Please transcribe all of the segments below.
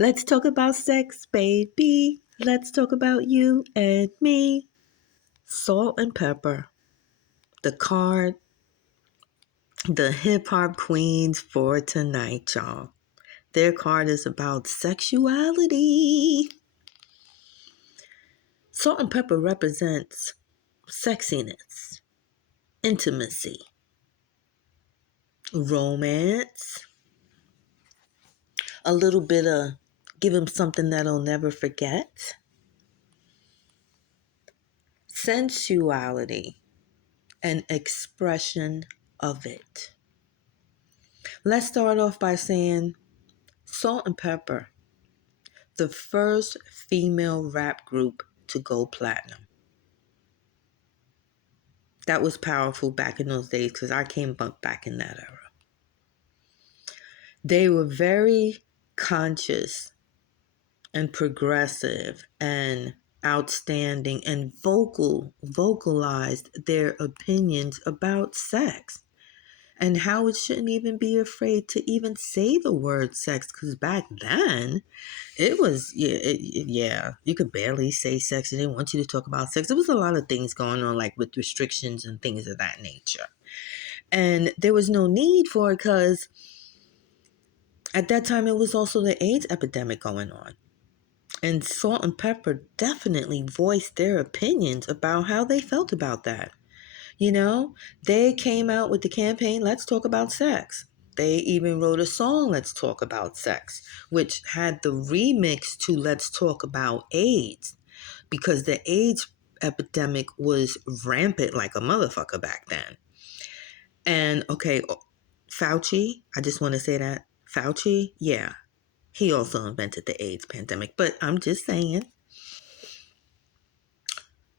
Let's talk about sex, baby. Let's talk about you and me. Salt and pepper. The card, the hip hop queens for tonight, y'all. Their card is about sexuality. Salt and pepper represents sexiness, intimacy, romance, a little bit of give them something that I'll never forget, sensuality, and expression of it. Let's start off by saying Salt and Pepper, the first female rap group to go platinum. That was powerful back in those days because I came up back in that era. They were very conscious and progressive and outstanding and vocalized their opinions about sex and how it shouldn't even be afraid to even say the word sex, because back then it was yeah, you could barely say sex. They didn't want you to talk about sex. There was a lot of things going on, like with restrictions and things of that nature, and there was no need for it because at that time it was also the AIDS epidemic going on. And Salt and Pepper definitely voiced their opinions about how they felt about that. You know, they came out with the campaign, Let's Talk About Sex. They even wrote a song, Let's Talk About Sex, which had the remix to Let's Talk About AIDS, because the AIDS epidemic was rampant like a motherfucker back then. And okay, Fauci, I just want to say that. Fauci, yeah, he also invented the AIDS pandemic, but I'm just saying.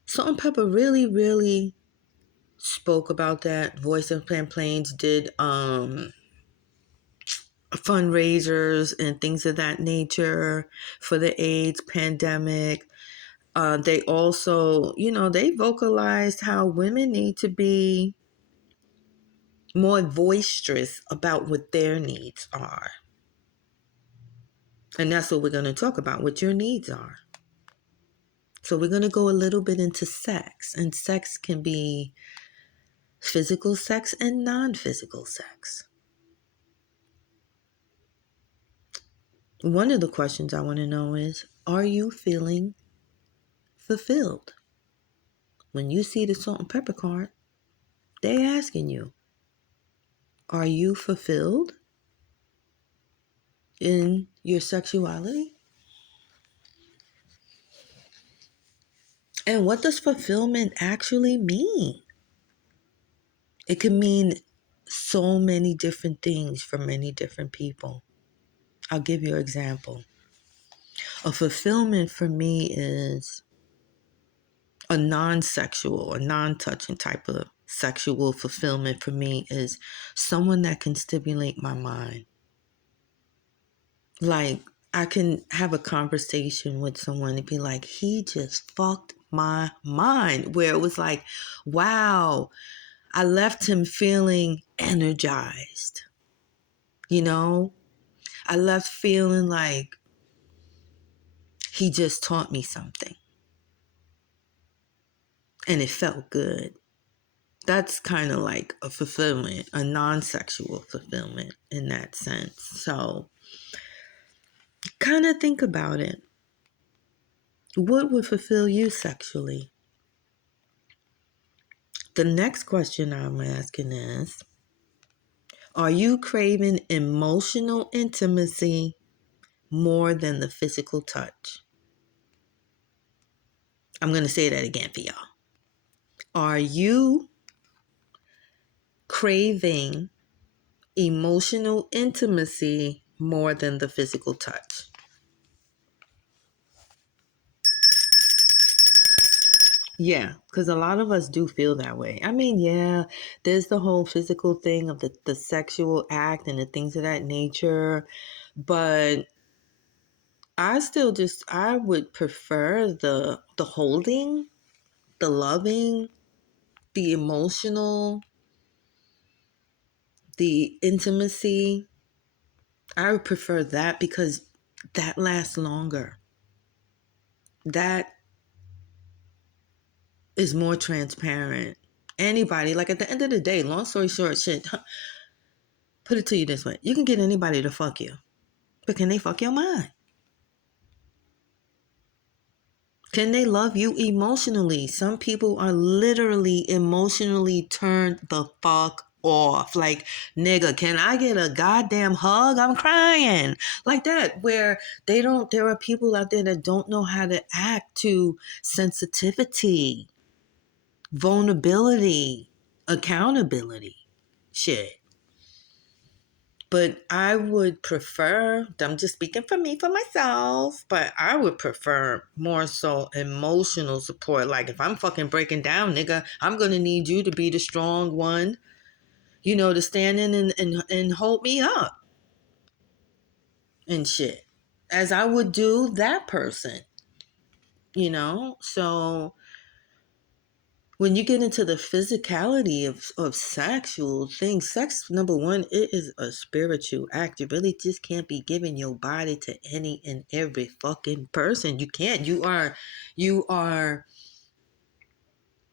Salt and Pepper really, really spoke about that. Voice of Plains did fundraisers and things of that nature for the AIDS pandemic. They also, they vocalized how women need to be more boisterous about what their needs are. And that's what we're going to talk about, what your needs are. So we're going to go a little bit into sex. And sex can be physical sex and non-physical sex. One of the questions I want to know is, are you feeling fulfilled? When you see the salt and pepper card, they asking you, are you fulfilled in your sexuality? And what does fulfillment actually mean? It can mean so many different things for many different people. I'll give you an example. A fulfillment for me is a non-sexual, a non-touching type of sexual fulfillment for me is someone that can stimulate my mind. Like, I can have a conversation with someone and be like, he just fucked my mind. Where it was like, wow, I left him feeling energized. I left feeling like he just taught me something. And it felt good. That's kind of like a fulfillment, a non-sexual fulfillment in that sense. So kind of think about it. What would fulfill you sexually? The next question I'm asking is, are you craving emotional intimacy more than the physical touch? I'm going to say that again for y'all. Are you craving emotional intimacy more than the physical touch? Yeah, because a lot of us do feel that way. I mean, yeah, there's the whole physical thing of the sexual act and the things of that nature. But I would prefer the holding, the loving, the emotional, the intimacy. I would prefer that because that lasts longer. That is more transparent. Anybody, like at the end of the day, long story short, shit, put it to you this way. You can get anybody to fuck you, but can they fuck your mind? Can they love you emotionally? Some people are literally emotionally turned the fuck off. Like, nigga, can I get a goddamn hug? I'm crying. Like that, where there are people out there that don't know how to act to sensitivity, vulnerability, accountability. Shit. But I would prefer, I'm just speaking for me, for myself, but I would prefer more so emotional support. Like if I'm fucking breaking down, nigga, I'm going to need you to be the strong one, to stand in and hold me up and shit. As I would do that person, So when you get into the physicality of sexual things, sex, number one, it is a spiritual act. You really just can't be giving your body to any and every fucking person. You can't. You are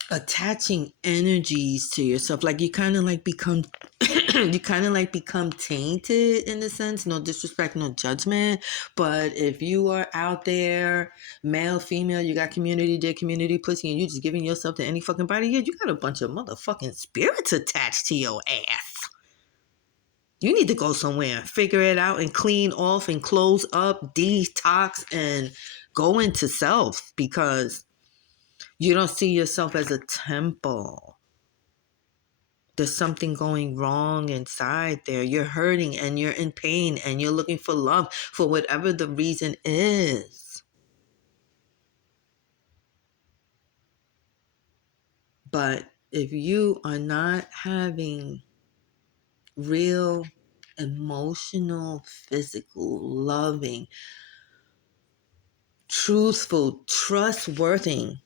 attaching energies to yourself. Like you kind of like become tainted in a sense. No disrespect, no judgment. But if you are out there, male, female, you got community dick, community pussy, and you just giving yourself to any fucking body, yeah, you got a bunch of motherfucking spirits attached to your ass. You need to go somewhere, figure it out, and clean off and close up, detox, and go into self, because you don't see yourself as a temple. There's something going wrong inside there. You're hurting and you're in pain and you're looking for love for whatever the reason is. But if you are not having real, emotional, physical, loving, truthful, trustworthy,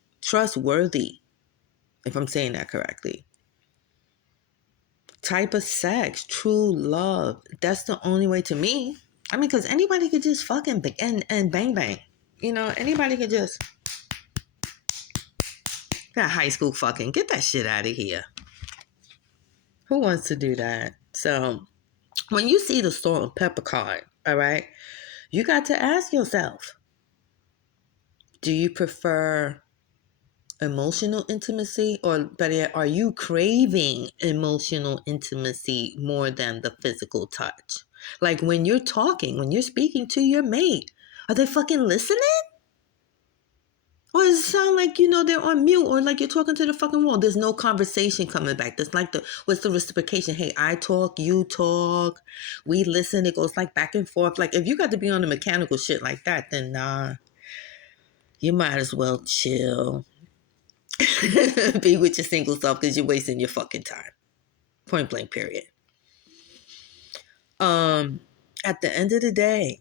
if I'm saying that correctly, type of sex, true love, that's the only way to me. I mean, because anybody could just fucking and bang bang. Anybody could just, that high school fucking, get that shit out of here. Who wants to do that? So when you see the salt and pepper card, all right, you got to ask yourself, do you prefer emotional intimacy, or better yet, are you craving emotional intimacy more than the physical touch? Like when you're speaking to your mate, are they fucking listening? Or does it sound like, they're on mute, or like you're talking to the fucking wall? There's no conversation coming back. There's like what's the reciprocation? Hey, I talk, you talk, we listen. It goes like back and forth. Like if you got to be on the mechanical shit like that, then nah, you might as well chill. Be with your single self, because you're wasting your fucking time. Point blank, period. At the end of the day,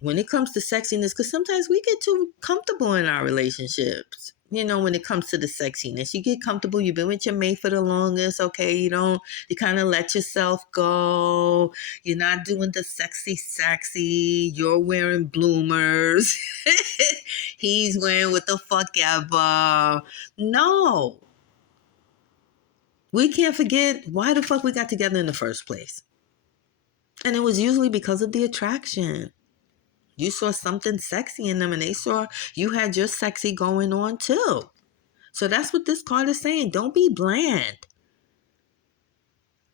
when it comes to sexiness, because sometimes we get too comfortable in our relationships. When it comes to the sexiness, you get comfortable. You've been with your mate for the longest. Okay, you kind of let yourself go. You're not doing the sexy. You're wearing bloomers. He's wearing what the fuck ever. No. We can't forget why the fuck we got together in the first place. And it was usually because of the attraction. You saw something sexy in them, and they saw you had your sexy going on too. So that's what this card is saying. Don't be bland.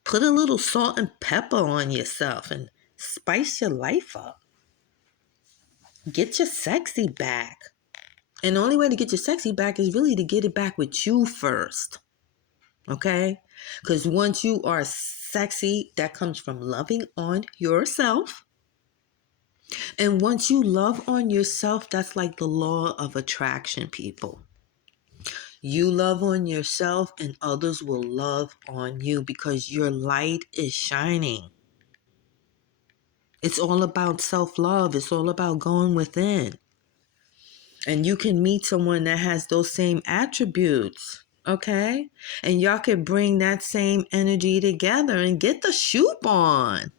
Put a little salt and pepper on yourself and spice your life up. Get your sexy back. And the only way to get your sexy back is really to get it back with you first. Okay? Because once you are sexy, that comes from loving on yourself. And once you love on yourself, that's like the law of attraction, people. You love on yourself and others will love on you because your light is shining. It's all about self-love. It's all about going within. And you can meet someone that has those same attributes, okay? And y'all could bring that same energy together and get the shoop on.